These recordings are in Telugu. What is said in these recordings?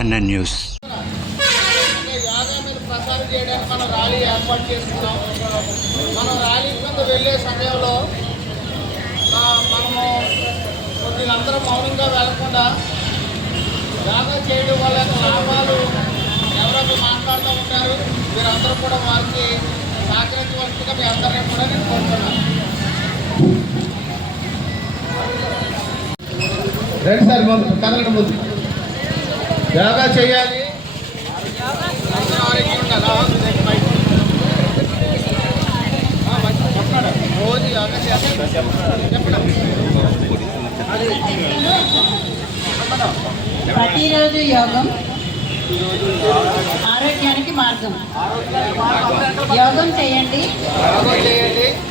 NN news. అంటే యోగా మీద ప్రచారం చేయడానికి మనం ర్యాలీ ఏర్పాటు చేసుకున్నాం మనం ర్యాలీ కింద వెళ్ళే సమయంలో మనము కొద్దిగా అందరం మౌనంగా వెళ్ళకుండా యోగా చేయడం వల్ల లాభాలు ఎవరో మాట్లాడుతూ ఉంటారు మీరందరూ కూడా వారికి సహకరించవలసిందిగా మీ అందరినీ కూడా నేను కోరుతున్నాను రండి సార్ ముందు ముందు యోగా చేయాలి. రోజు యోగా. చెప్పండి. ప్రతిరోజు యోగం ఆరోగ్యానికి మార్గం యోగం చేయండి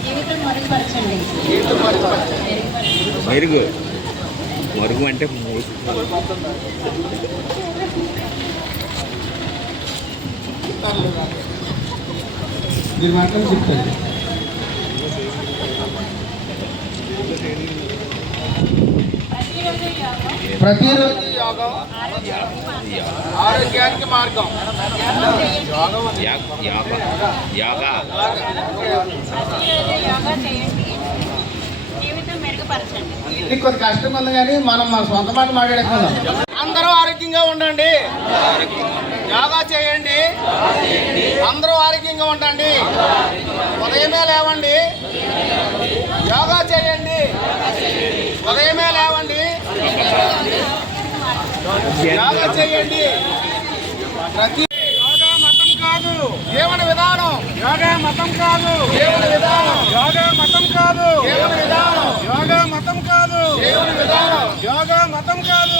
జీవితం. మెరుగుపరచండి మెరుగు మరుగు అంటే మూ- మీరు మాత్రం చెప్తారు. ప్రతిరోజు యోగం. ఆరోగ్యానికి మార్గం. యోగం యాగ యాగా ప్రతిరోజు యోగా చేయండి జీవితం మెరుగుపరచండి ఇది కొద్ది కష్టంగా ఉంది కానీ మనం మన సొంత మాట మాట్లాడుకుందాం అందరూ ఆరోగ్యంగా ఉండండి. యోగా చేయండి. అందరూ ఆరోగ్యంగా ఉండండి. ఉదయమే లేవండి. యోగా చేయండి. ఉదయమే లేవండి. యోగా చేయండి. ప్రతి యోగా మతం కాదు. జీవన విధానం. యోగా మతం కాదు. జీవన విధానం. యోగా మతం కాదు. జీవన విధానం. యోగా మతం కాదు